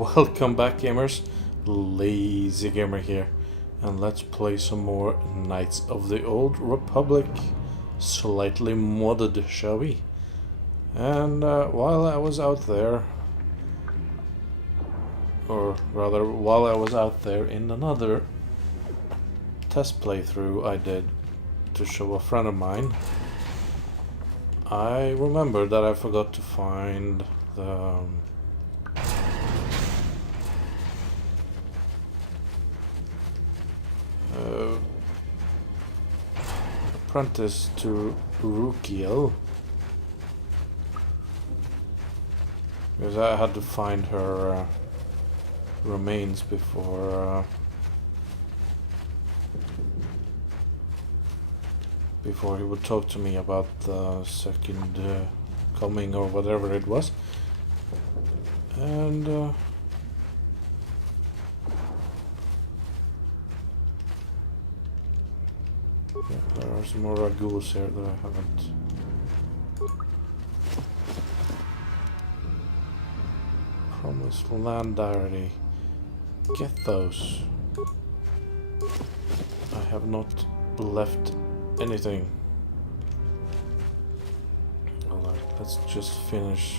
welcome back, gamers. Lazy Gamer here, and let's play some more Knights of the Old Republic, slightly modded, shall we? And while I was out there, or rather while I was out there in another test playthrough I did to show a friend of mine, I remembered that I forgot to find the apprentice to Rukil, because I had to find her remains before he would talk to me about the second coming or whatever it was. And yeah, there are some more rakgouls here that I haven't. Promised land diary. Get those. I have not left anything. Alright, let's just finish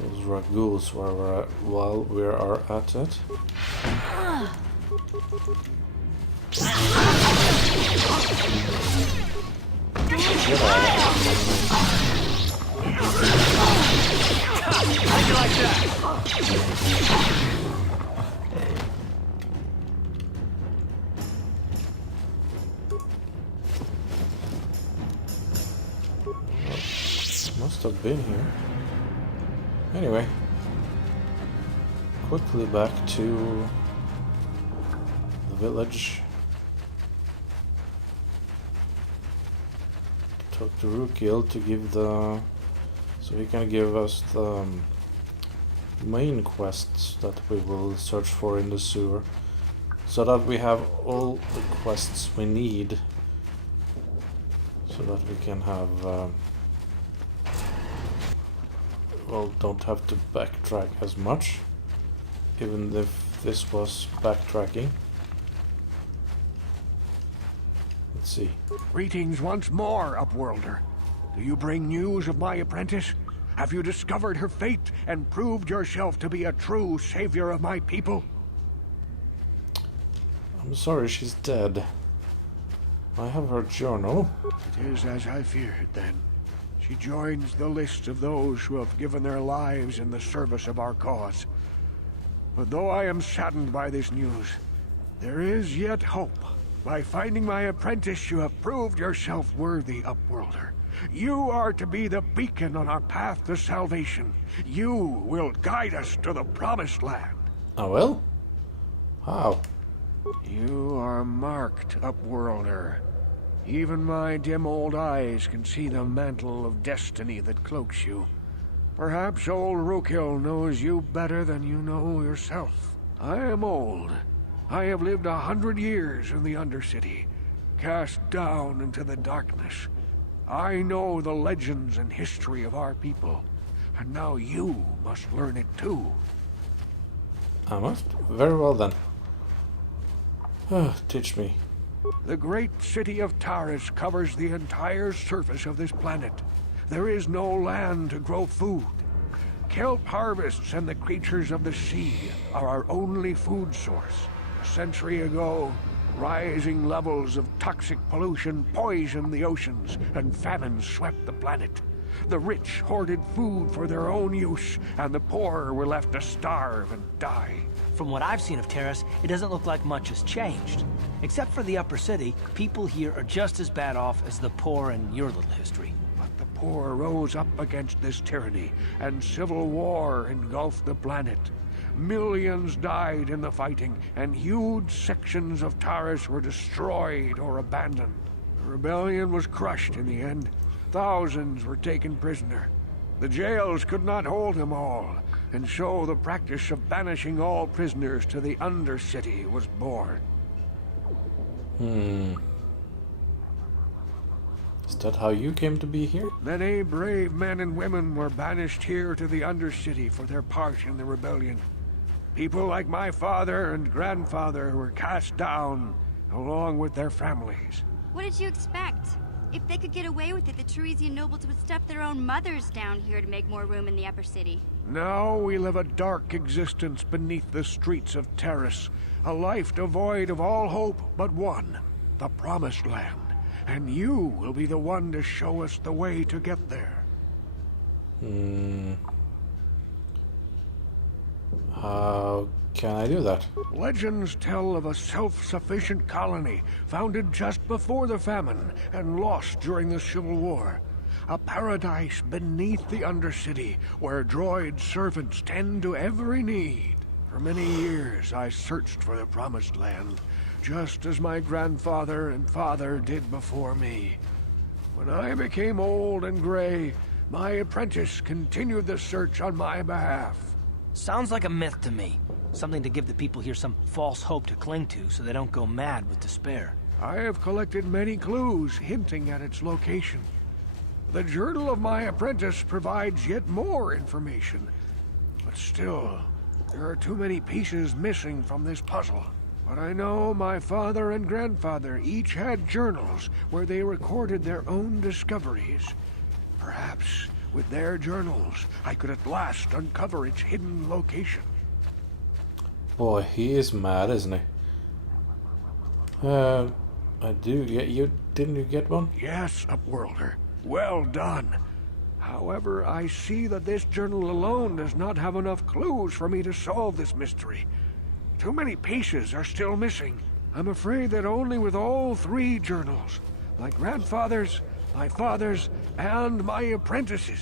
those rakgouls while we are at it. How'd you like that? Must have been here. Anyway, quickly back to the village. Talk to Rukil to give so he can give us the main quests that we will search for in the sewer, so that we have all the quests we need, so that we can have well, don't have to backtrack as much, even if this was backtracking. Let's see. Greetings once more, Upworlder. Do you bring news of my apprentice? Have you discovered her fate and proved yourself to be a true savior of my people? I'm sorry, she's dead. I have her journal. It is as I feared, then. She joins the list of those who have given their lives in the service of our cause. But though I am saddened by this news, there is yet hope. By finding my apprentice, you have proved yourself worthy, Upworlder. You are to be the beacon on our path to salvation. You will guide us to the promised land. Oh well? How? You are marked, Upworlder. Even my dim old eyes can see the mantle of destiny that cloaks you. Perhaps old Rukil knows you better than you know yourself. I am old. I have lived 100 years in the Undercity, cast down into the darkness. I know the legends and history of our people, and now you must learn it too. I must? Very well then. Teach me. The great city of Taris covers the entire surface of this planet. There is no land to grow food. Kelp harvests and the creatures of the sea are our only food source. A century ago, rising levels of toxic pollution poisoned the oceans, and famine swept the planet. The rich hoarded food for their own use, and the poor were left to starve and die. From what I've seen of Taris, it doesn't look like much has changed. Except for the upper city, people here are just as bad off as the poor in your little history. But the poor rose up against this tyranny, and civil war engulfed the planet. Millions died in the fighting, and huge sections of Taris were destroyed or abandoned. The rebellion was crushed in the end. Thousands were taken prisoner. The jails could not hold them all, and so the practice of banishing all prisoners to the Undercity was born. Is that how you came to be here? Many brave men and women were banished here to the Undercity for their part in the rebellion. People like my father and grandfather were cast down, along with their families. What did you expect? If they could get away with it, the Teresian nobles would stuff their own mothers down here to make more room in the upper city. Now we live a dark existence beneath the streets of Terrace. A life devoid of all hope but one, the Promised Land. And you will be the one to show us the way to get there. How can I do that? Legends tell of a self-sufficient colony founded just before the famine and lost during the Civil War. A paradise beneath the Undercity where droid servants tend to every need. For many years I searched for the Promised Land, just as my grandfather and father did before me. When I became old and gray, my apprentice continued the search on my behalf. Sounds like a myth to me. Something to give the people here some false hope to cling to so they don't go mad with despair. I have collected many clues hinting at its location. The journal of my apprentice provides yet more information. But still, there are too many pieces missing from this puzzle. But I know my father and grandfather each had journals where they recorded their own discoveries. Perhaps with their journals, I could at last uncover its hidden location. Boy, he is mad, isn't he? I do. Yeah, didn't you get one? Yes, Upworlder. Well done. However, I see that this journal alone does not have enough clues for me to solve this mystery. Too many pieces are still missing. I'm afraid that only with all three journals, my grandfather's, my father's, and my apprentice's,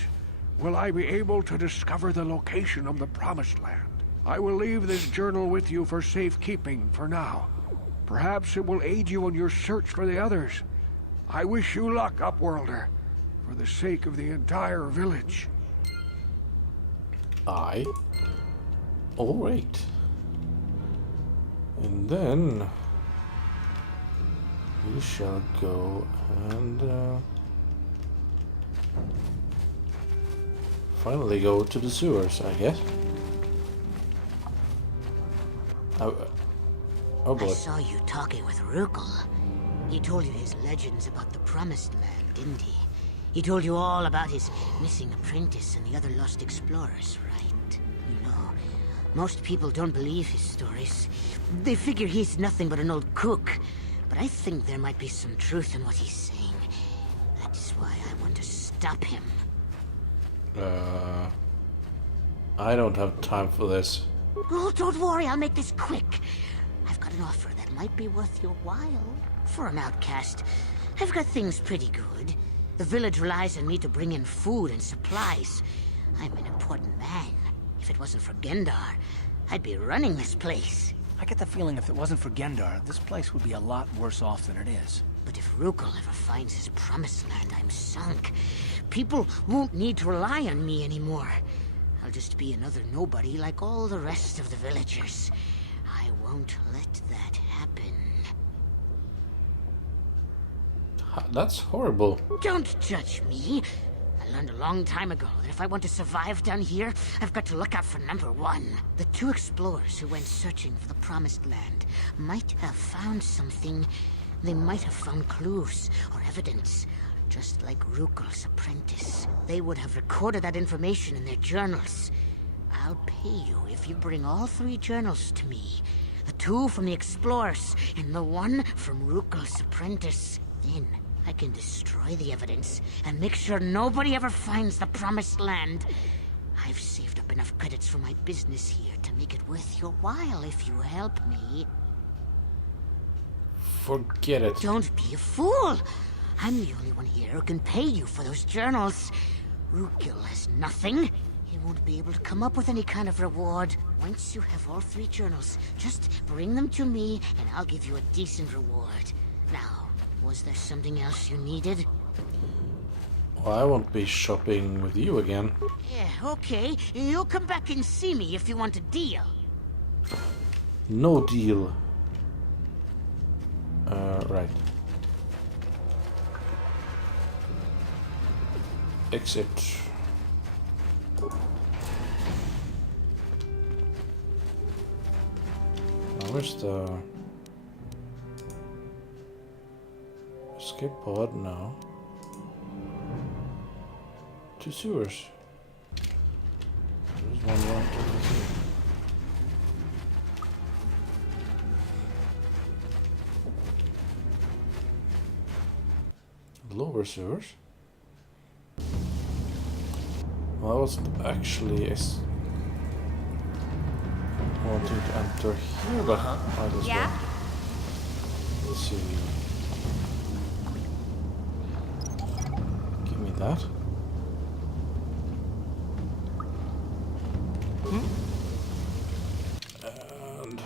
will I be able to discover the location of the Promised Land. I will leave this journal with you for safekeeping for now. Perhaps it will aid you in your search for the others. I wish you luck, Upworlder, for the sake of the entire village. Aye. Alright. And then we shall go and finally go to the sewers, I guess. Oh boy. I saw you talking with Rukil. He told you his legends about the Promised Land, didn't he? He told you all about his missing apprentice and the other lost explorers, right? You know, most people don't believe his stories. They figure he's nothing but an old cook. But I think there might be some truth in what he's saying. That's why I want to stop him. I don't have time for this. Oh, don't worry, I'll make this quick. I've got an offer that might be worth your while. For an outcast, I've got things pretty good. The village relies on me to bring in food and supplies. I'm an important man. If it wasn't for Gendar, I'd be running this place. I get the feeling if it wasn't for Gendar, this place would be a lot worse off than it is. But if Rukil ever finds his Promised Land, I'm sunk. People won't need to rely on me anymore. I'll just be another nobody like all the rest of the villagers. I won't let that happen. That's horrible. Don't judge me. I learned a long time ago that if I want to survive down here, I've got to look out for number one. The two explorers who went searching for the Promised Land might have found something. They might have found clues or evidence, just like Rukil's apprentice. They would have recorded that information in their journals. I'll pay you if you bring all three journals to me. The two from the explorers and the one from Rukil's apprentice. Then I can destroy the evidence and make sure nobody ever finds the Promised Land. I've saved up enough credits for my business here to make it worth your while if you help me. Forget it. Don't be a fool! I'm the only one here who can pay you for those journals. Rukil has nothing. He won't be able to come up with any kind of reward. Once you have all three journals, just bring them to me and I'll give you a decent reward. Now, was there something else you needed? Well, I won't be shopping with you again. Yeah, okay. You'll come back and see me if you want a deal. No deal. Right. exit. Now where's the escape pod now? To sewers. There's one right over here. Lower sewers. Well, I wasn't actually wanting to enter here, but might as Yeah? well. Let's see. Give me that. And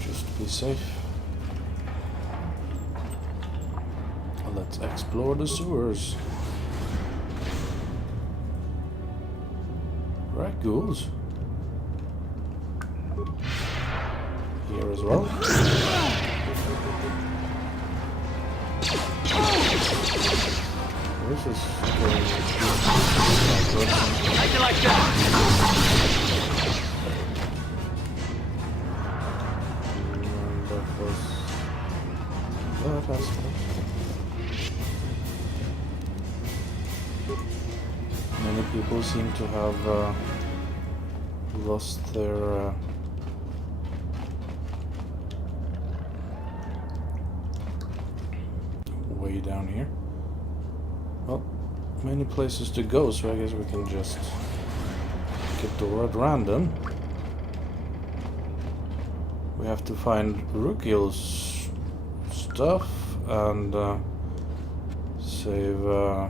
just to be safe, let's explore the sewers. Rakgouls. Here as well. This is going How'd you like that? that was that aspect. Many people seem to have lost their way down here. Well, many places to go, so I guess we can just get the door at random. We have to find Rukils stuff and save the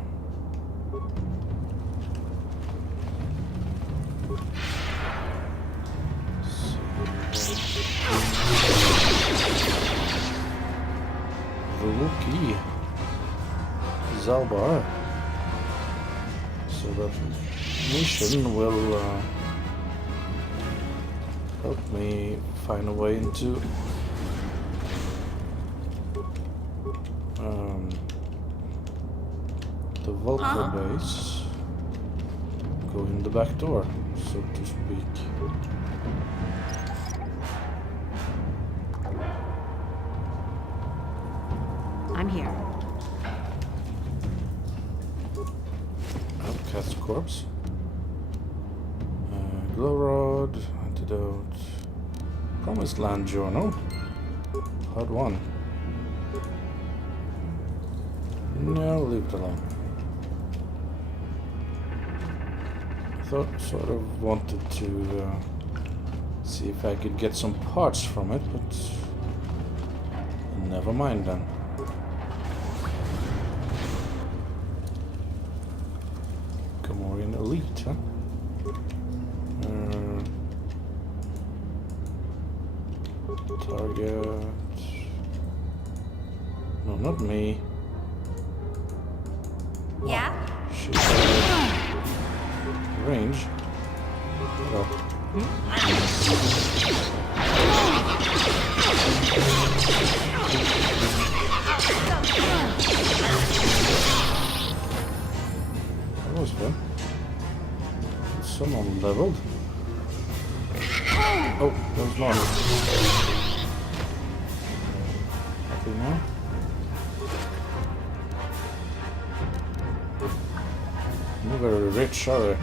Wookiee Zalbar. So that mission will help me find a way into the Volker base. Go in the back door, so to speak. I'm here. Cat's corpse. Glow rod, antidote. Promised land journal. Part 1. No, leave it alone. Sort of wanted to see if I could get some parts from it, but never mind then. Gamorrean elite, huh? Target. No, not me. Yeah? She's range. Oh. That was fun. Someone leveled. Oh, there's more. Happy now? You're very rich, are they?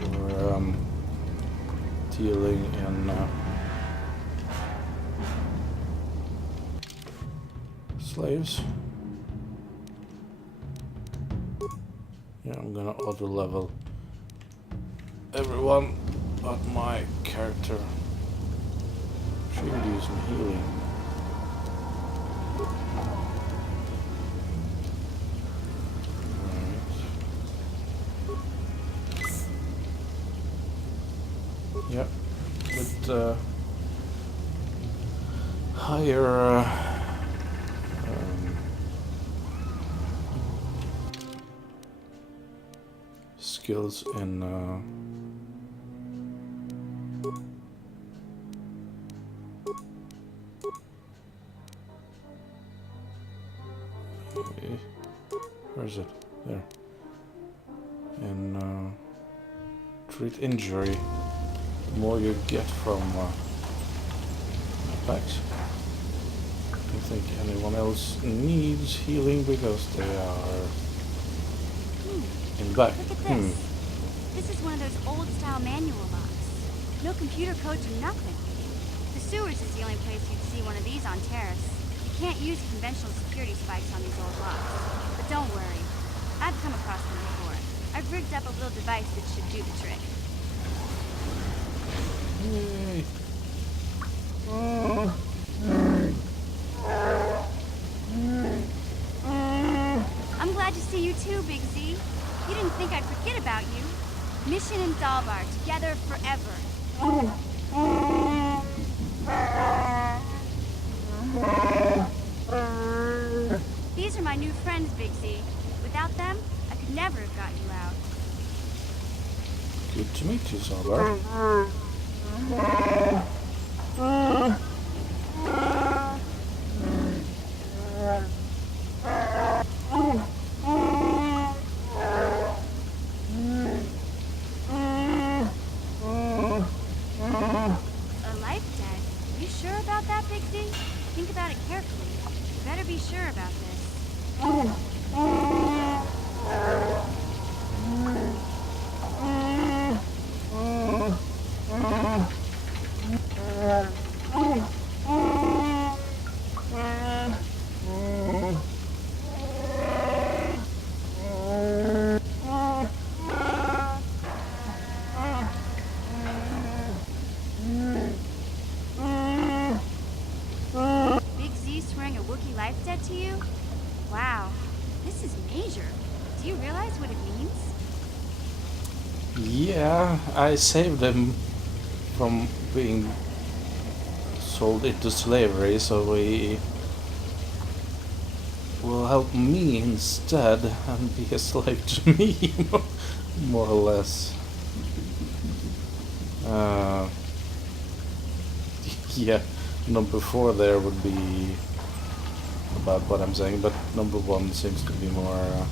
For dealing in slaves. Yeah, I'm gonna auto level everyone but my character. Should do some healing. Yeah, with higher Rukils in where is it? There. And treat injury. The more you get from attacks. I don't think anyone else needs healing because they are in back. Look at this. This is one of those old-style manual locks. No computer codes or nothing. The sewers is the only place you'd see one of these on Terrace. You can't use conventional security spikes on these old locks. But don't worry. I've come across them before. I've rigged up a little device that should do the trick. Yay. I'm glad to see you too, Big Z. You didn't think I'd forget about you. Mission and Dalbar, together forever. These are my new friends, Big Z. Without them, I could never have got you out. Good to meet you, Salvar. A life debt? You sure about that, Big Z? Think about it carefully. You better be sure about this. Big Z swearing a Wookiee life debt to you? Wow, this is major. Do you realize what it means? Yeah, I saved him from being sold into slavery, so he will help me instead and be a slave to me, more or less. Yeah, number 4 there would be about what I'm saying, but number 1 seems to be more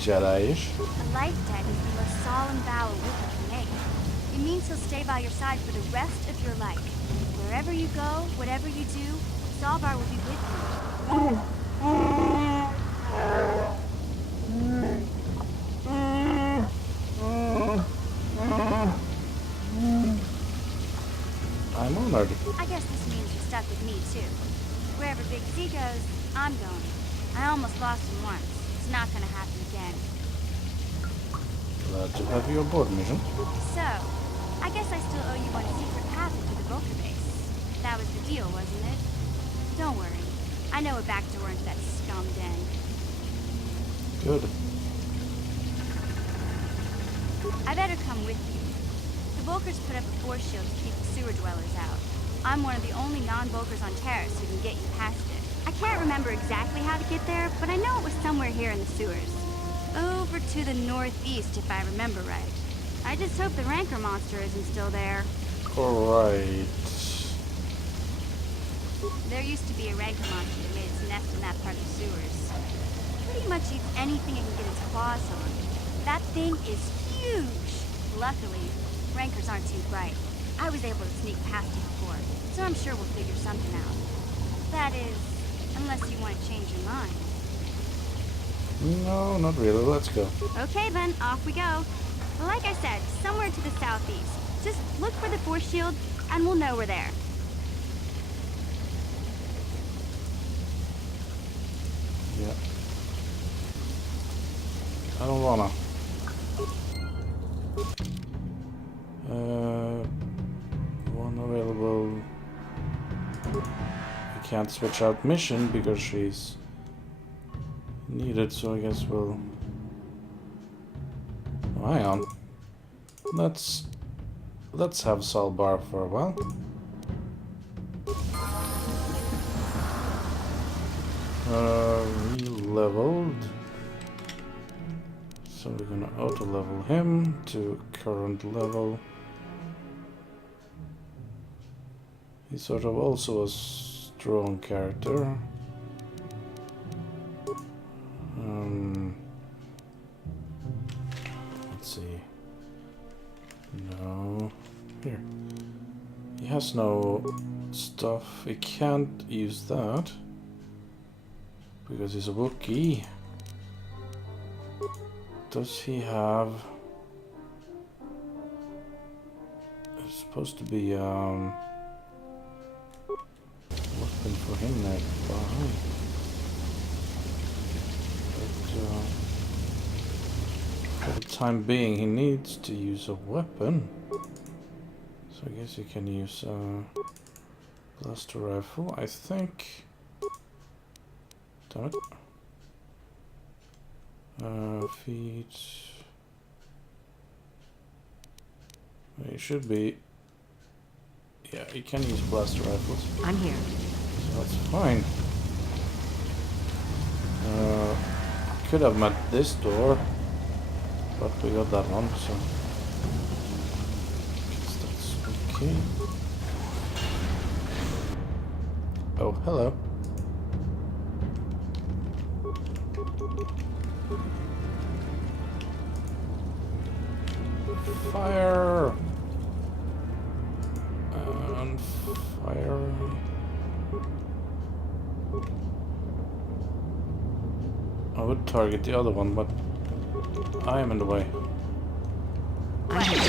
Jedi-ish. A life debt is the most solemn vow a Wookiee can make. It means he'll stay by your side for the rest of your life. Wherever you go, whatever you do, Zalbar will be with you. I'm honored. I guess this means you're stuck with me, too. Wherever Big Z goes, I'm going. I almost lost him once. It's not gonna happen again. Glad to have you aboard, mission. So, I guess I still owe you one secret passage to the Vulcan base. That was the deal, wasn't it? Don't worry. I know a back door into that scum den. Good. I better come with you. The Vulkars put up a force shield to keep the sewer dwellers out. I'm one of the only non-Vulkars on Terrace who can get you past it. I can't remember exactly how to get there, but I know it was somewhere here in the sewers. Over to the northeast, if I remember right. I just hope the Rancor monster isn't still there. Alright. There used to be a Rancor monster that made its nest in that part of the sewers. Pretty much eats anything it can get its claws on. That thing is huge! Luckily, Rancors aren't too bright. I was able to sneak past it before, so I'm sure we'll figure something out. That is, unless you want to change your mind. No, not really. Let's go. Okay then, off we go. Well, like I said, somewhere to the southeast. Just look for the force shield, and we'll know we're there. Yeah. I don't wanna. One available. We can't switch out mission because she's needed, so I guess we'll. Oh, hang on. Let's have Salbar for a while. Re-leveled. So we're gonna auto level him to current level. He's sort of also a strong character. Let's see. No. Here. He has no stuff. He can't use that because he's a Wookiee. Does he have... There's supposed to be weapon for him nearby. But for the time being he needs to use a weapon. So I guess you can use a blaster rifle, I think. Damn it. Feet. It should be. Yeah, you can use blaster rifles. I'm here. So that's fine. Could have met this door, but we got that one, so guess that's okay. Oh, hello. Fire! And fire. I would target the other one, but I am in the way. I'm here.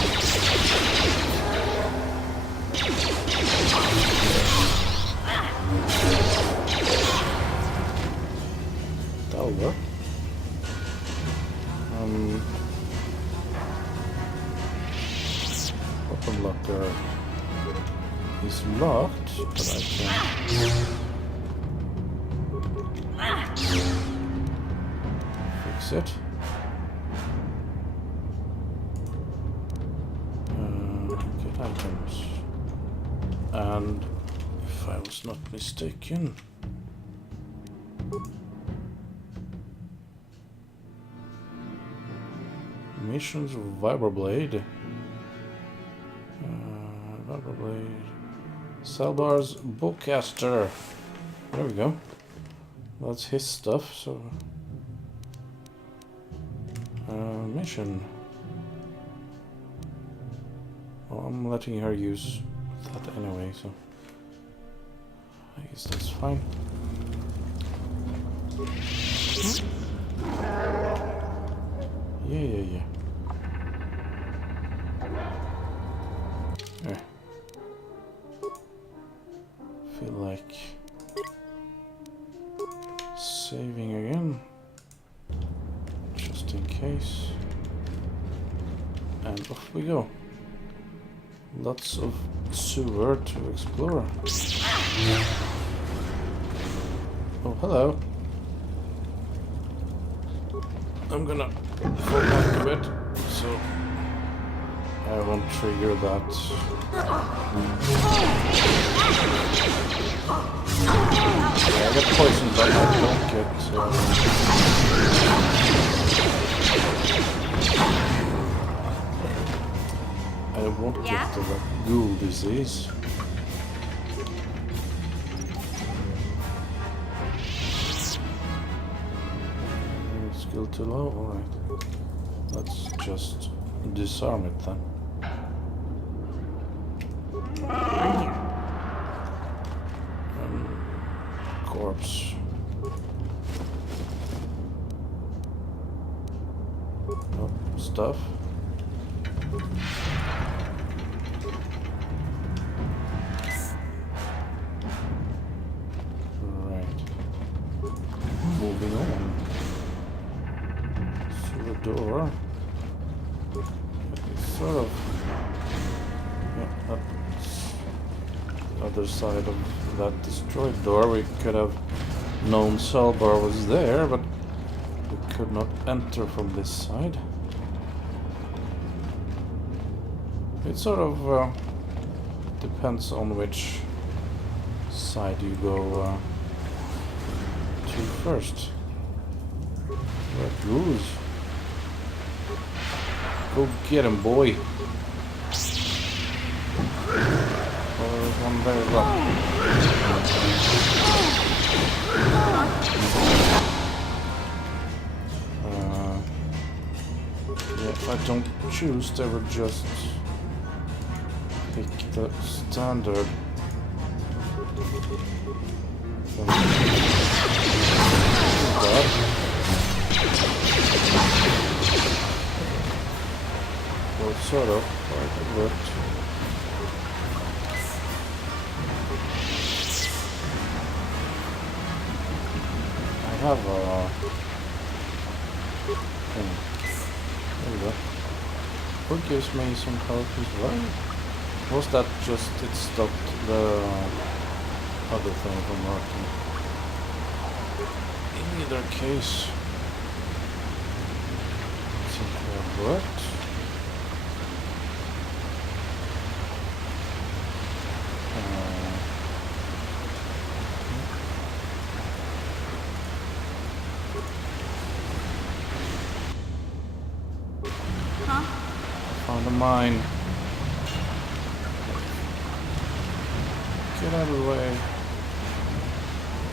That'll work. Weapon locker is locked, but I can fix it. Get items. And if I was not mistaken, missions Vibroblade. Vibroblade. Salbar's Bowcaster. There we go. That's his stuff, so... mission. Well, I'm letting her use that anyway, so... I guess that's fine. Yeah. Feel like saving again, just in case. And off we go. Lots of sewer to explore. Oh, hello. I'm gonna fall back a bit, so I won't trigger that. Yeah, I get poisoned, but I don't get... I won't get the rakghoul disease. Skill too low? Alright. Let's just disarm it then. I'm here. Corpse. Oh, stuff. Right. Moving on. Through the door. It's sort of... Yeah, that's the other side of that destroyed door. We could have known Salbar was there, but we could not enter from this side. It sort of depends on which side you go to first. Rakghouls. Go get him, boy. Oh, there's one there as well. Yeah, if I don't choose, they would just pick the standard. Well, sort of, but it worked. I have a thing. There we go. What gives me some health as well? Was that just it stopped the other thing from working? In either case, it seems to have worked. Found a mine. Get out of the way.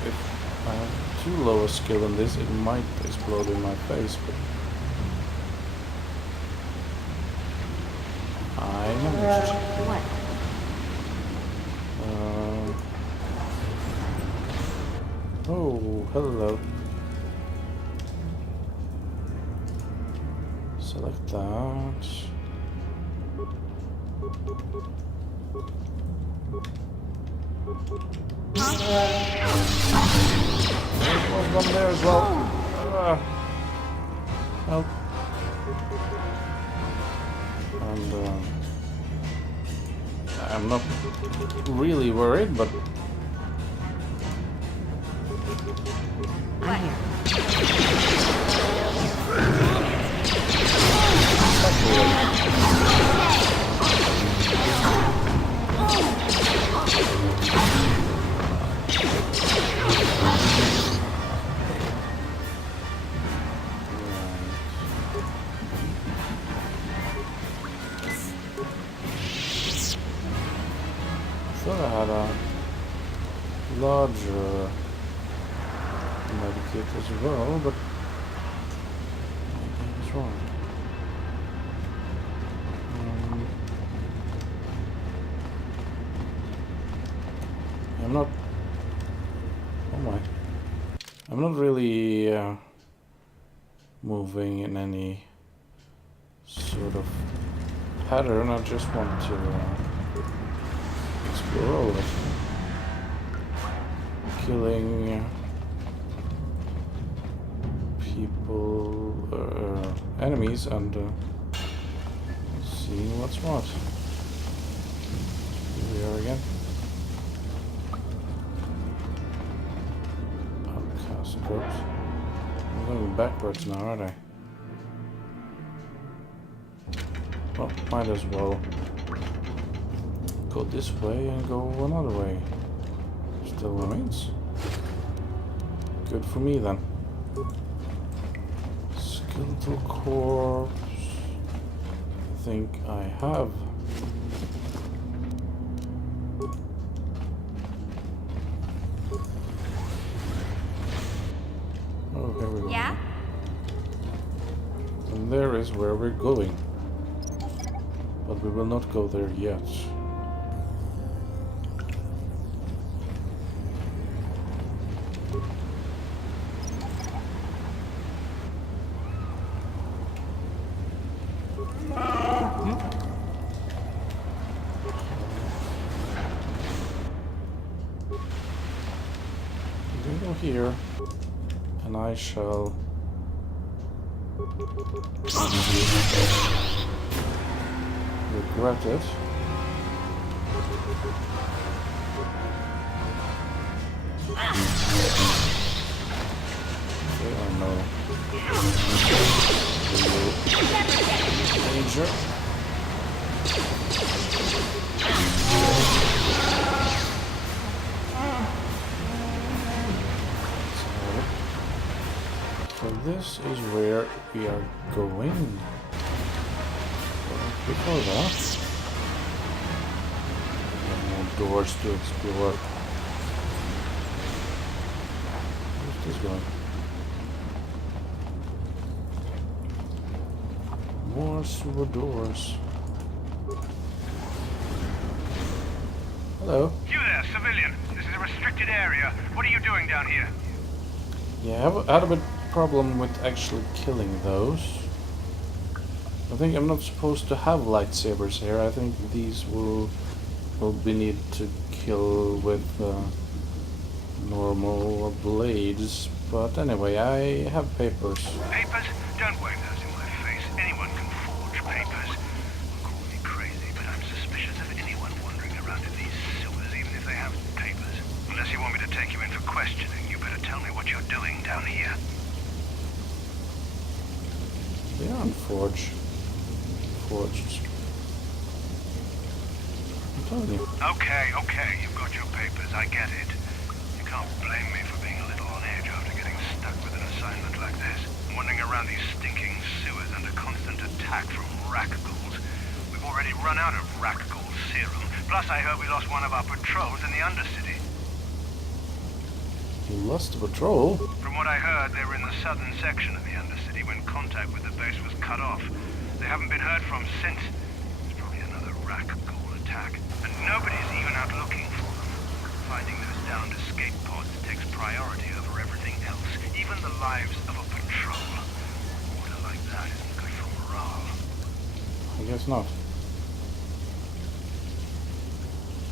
If I have too low a skill in this, it might explode in my face, but I managed. What? Oh, hello. Select that. There was one there as well. Help. And I'm not really worried, but I'm here. thought I had a larger medikit as well, but what's wrong? I'm not. Oh my! I'm not really moving in any sort of pattern. I just want to explore all of it. Killing people, enemies, and seeing what's what. Here we are again. Outcast corpse. I'm going backwards now, aren't I? Well, might as well go this way and go another way. Still remains. Good for me then. Skeletal corpse. I think I have. Oh, here we go. Yeah? And there is where we're going. But we will not go there yet. We go here, and I shall regret it. Okay, I know. Danger. So this is where we are going. before that. More doors to explore. Where's this going? More sewer doors. Hello. You there, civilian. This is a restricted area. What are you doing down here? Yeah, I had a bit problem with actually killing those. I think I'm not supposed to have lightsabers here. I think these will be need to kill with normal blades. But anyway, I have papers. Papers? Don't wave those in my face. Anyone can forge papers. Call me crazy, but I'm suspicious of anyone wandering around in these sewers, even if they have papers. Unless you want me to take you in for questioning, you better tell me what you're doing down here. They aren't forged. I'm telling you. Okay, you've got your papers. I get it. You can't blame me for being a little on edge after getting stuck with an assignment like this. Wandering around these stinking sewers under constant attack from rakgouls. We've already run out of rakghoul serum. Plus, I heard we lost one of our patrols in the Undercity. You lost a patrol? From what I heard, they were in the southern section of the Undercity when contact with the base was cut off. They haven't been heard from since. It's probably another rakghoul attack. And nobody's even out looking for them. Finding those downed escape pods takes priority over everything else, even the lives of a patrol. Water like that isn't good for morale. I guess not.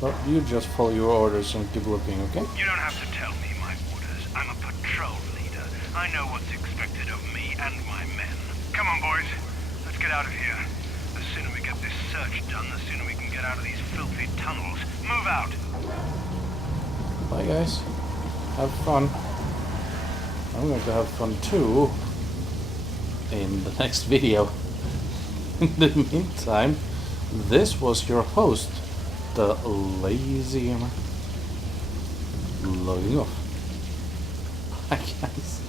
Well, you just follow your orders and keep looking, okay? You don't have to tell me my orders. I'm a patrol leader. I know what's expected of me and my men. Come on, boys. Let's get out of here. The sooner we get this search done, the sooner we can get out of these filthy tunnels. Move out! Bye, guys. Have fun. I'm going to have fun too in the next video. In the meantime, this was your host, the Lazy Gamer, logging off. Bye, guys.